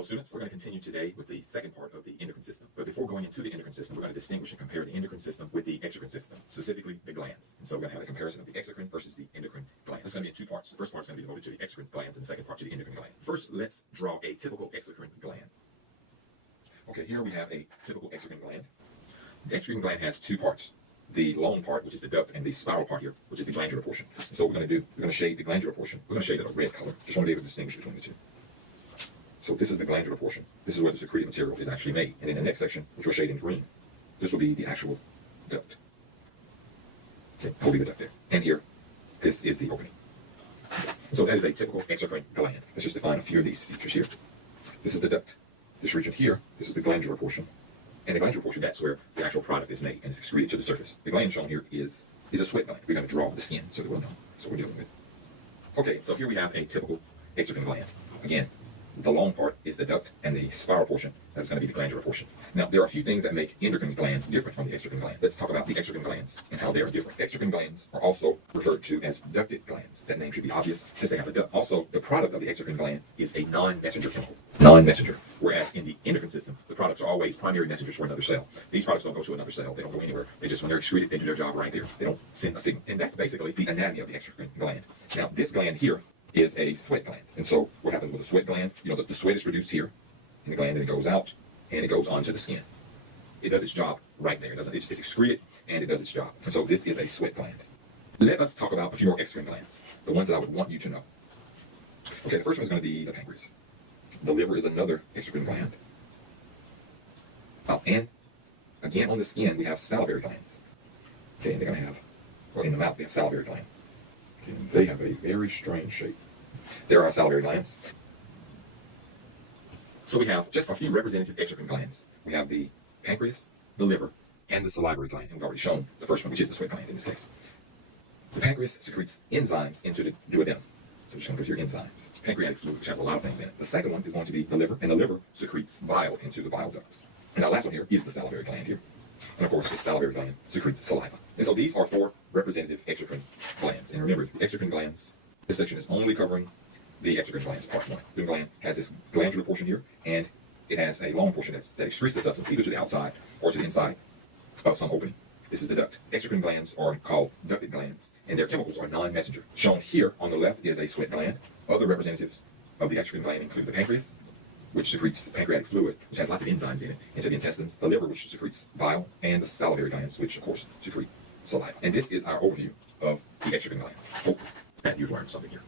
Hello students, we're going to continue today with the second part of the endocrine system. But before going into the endocrine system, we're going to distinguish and compare the endocrine system with the exocrine system, specifically the glands. And so we're going to have a comparison of the exocrine versus the endocrine gland. This is going to be in two parts. The first part is going to be devoted to the exocrine glands and the second part to the endocrine gland. First, let's draw a typical exocrine gland. Okay, here we have a typical exocrine gland. The exocrine gland has two parts. The long part, which is the duct, and the spiral part here, which is the glandular portion. And so what we're going to do, we're going to shade the glandular portion. We're going to shade it a red color. Just want to be able to distinguish between the two. So this is the glandular portion. This is where the secreted material is actually made. And in the next section, which we'll shade in green, this will be the actual duct. Okay, I'll leave the duct there. And here, this is the opening. So that is a typical exocrine gland. Let's just define a few of these features here. This is the duct. This region here, this is the glandular portion. And the glandular portion, that's where the actual product is made and is excreted to the surface. The gland shown here is a sweat gland. We're going to draw the skin so that we'll know. So we're dealing with. Okay, so here we have a typical exocrine gland. Again, the long part is the duct, and the spiral portion, that's going to be the glandular portion. Now, there are a few things that make endocrine glands different from the exocrine gland. Let's talk about the exocrine glands and how they are different. Exocrine glands are also referred to as ducted glands. That name should be obvious since they have a duct. Also, the product of the exocrine gland is a non-messenger chemical. Non-messenger. Whereas in the endocrine system, the products are always primary messengers for another cell. These products don't go to another cell. They don't go anywhere. They just, when they're excreted, they do their job right there. They don't send a signal. And that's basically the anatomy of the exocrine gland. Now, this gland here is a sweat gland. And so what happens with a sweat gland, the sweat is produced here in the gland, and it goes out and it goes onto the skin. It does its job right there. It's excreted and it does its job. And so this is a sweat gland. Let us talk about a few more exocrine glands, the ones that I would want you to know. Okay, the first one is going to be the pancreas. The liver is another exocrine gland. And again, on the skin, we have salivary glands. Okay, and they're going to have, well, in the mouth, we have salivary glands. Okay, they have a very strange shape. There are salivary glands. So we have just a few representative exocrine glands. We have the pancreas, the liver, and the salivary gland. And we've already shown the first one, which is the sweat gland in this case. The pancreas secretes enzymes into the duodenum. So we're just going to go through enzymes. Pancreatic fluid, which has a lot of things in it. The second one is going to be the liver, and the liver secretes bile into the bile ducts. And our last one here is the salivary gland here. And of course, the salivary gland secretes saliva. And so these are four representative exocrine glands. And remember, exocrine glands, this section is only covering the exocrine glands, part one. The gland has this glandular portion here, and it has a long portion that excretes the substance either to the outside or to the inside of some opening. This is the duct. Exocrine glands are called ducted glands, and their chemicals are non-messenger. Shown here on the left is a sweat gland. Other representatives of the exocrine gland include the pancreas, which secretes pancreatic fluid, which has lots of enzymes in it, into the intestines, the liver, which secretes bile, and the salivary glands, which, of course, secrete saliva. And this is our overview of the exocrine glands. Hope that you've learned something here.